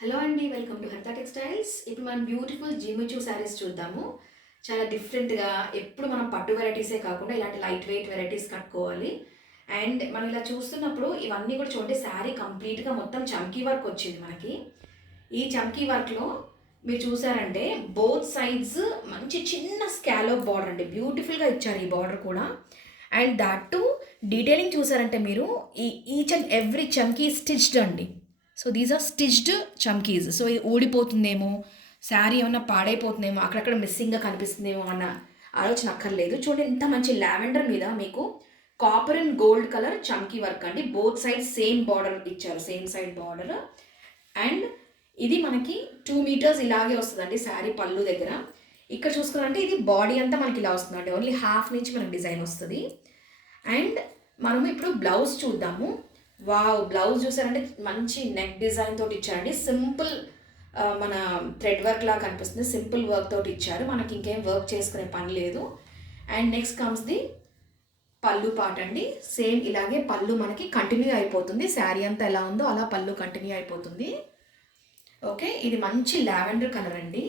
Hello అండి, welcome to హరిత textiles. ఇప్పుడు మనం బ్యూటిఫుల్ జిమ్మిచూ శారీస్ చూద్దాము. చాలా డిఫరెంట్గా ఎప్పుడు మనం పట్టు వెరైటీసే కాకుండా ఇలాంటి లైట్ వెయిట్ వెరైటీస్ కట్టుకోవాలి. అండ్ మనం ఇలా చూస్తున్నప్పుడు ఇవన్నీ కూడా చూడండి, శారీ కంప్లీట్గా మొత్తం చమ్కీ వర్క్ వచ్చింది మనకి. ఈ చమ్కీ వర్క్లో మీరు చూసారంటే బోత్ సైడ్స్ మంచి చిన్న స్కాలోప్ బార్డర్ అండి, బ్యూటిఫుల్గా ఇచ్చారు ఈ బార్డర్ కూడా. అండ్ దాట్ టు డీటెయిలింగ్ చూసారంటే మీరు ఈ each and every chamki stitched అండి. So these are stitched chamkis. So ఇది ఊడిపోతుందేమో, శారీ ఏమన్నా పాడైపోతుందేమో, అక్కడక్కడ మిస్సింగ్గా కనిపిస్తుందేమో అన్న ఆలోచన అక్కర్లేదు. చూడండి ఎంత మంచి లావెండర్ మీద మీకు copper and gold colour chamki work అండి. బోత్ సైడ్ సేమ్ బార్డర్ ఇచ్చారు, సేమ్ సైడ్ బార్డర్. అండ్ ఇది మనకి 2 మీటర్స్ ఇలాగే వస్తుందండి శారీ పళ్ళు దగ్గర. ఇక్కడ చూసుకున్నారంటే ఇది బాడీ అంతా మనకి ఇలా వస్తుందండి, ఓన్లీ హాఫ్ నుంచి మనకి డిజైన్ వస్తుంది. అండ్ మనము ఇప్పుడు బ్లౌజ్ చూద్దాము. వావ్, బ్లౌజ్ చూసారంటే మంచి నెక్ డిజైన్ తోటి ఇచ్చారండి. సింపుల్ మన థ్రెడ్ వర్క్ లాగా కనిపిస్తుంది, సింపుల్ వర్క్ తోటి ఇచ్చారు. మనకి ఇంకేం వర్క్ చేసుకునే పని లేదు. అండ్ నెక్స్ట్ కమ్స్ ది పళ్ళు పార్ట్ అండి. సేమ్ ఇలాగే పళ్ళు మనకి కంటిన్యూ అయిపోతుంది, శారీ అంతా ఎలా ఉందో అలా పళ్ళు కంటిన్యూ అయిపోతుంది. ఓకే, ఇది మంచి లావెండర్ కలర్ అండి.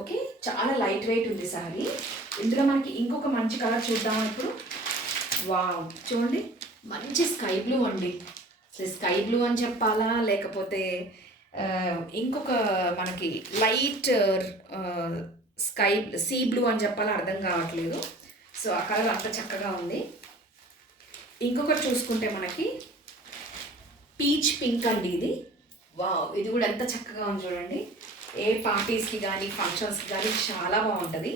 ఓకే, చాలా లైట్ వెయిట్ ఉంది శారీ. ఇందులో మనకి ఇంకొక మంచి కలర్ చూద్దాం ఇప్పుడు. వావ్, చూడండి మంచి స్కై బ్లూ అండి. స్కై బ్లూ అని చెప్పాలా, లేకపోతే ఇంకొక మనకి లైట్ స్కై సీ బ్లూ అని చెప్పాలా అర్థం కావట్లేదు. సో ఆ కలర్ అంత చక్కగా ఉంది. ఇంకొకటి చూసుకుంటే మనకి పీచ్ పింక్ అండి ఇది. వావ్, ఇది కూడా ఎంత చక్కగా ఉంది చూడండి. ఏ పార్టీస్కి కానీ ఫంక్షన్స్కి కానీ చాలా బాగుంటుంది.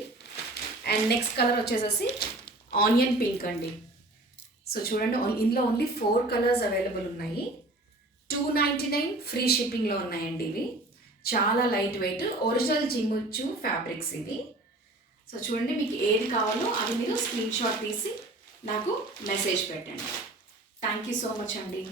అండ్ నెక్స్ట్ కలర్ వచ్చేసేసి ఆనియన్ పింక్ అండి. సో చూడండి, ఇందులో ఓన్లీ 4 కలర్స్ అవైలబుల్ ఉన్నాయి. 299 ఫ్రీ షిప్పింగ్లో ఉన్నాయండి ఇవి. చాలా light weight original Jimmy Choo fabrics ఇవి. సో చూడండి, మీకు ఏది కావాలో అది మీరు స్క్రీన్ షాట్ తీసి నాకు మెసేజ్ పెట్టండి. థ్యాంక్ యూ సో మచ్ అండి.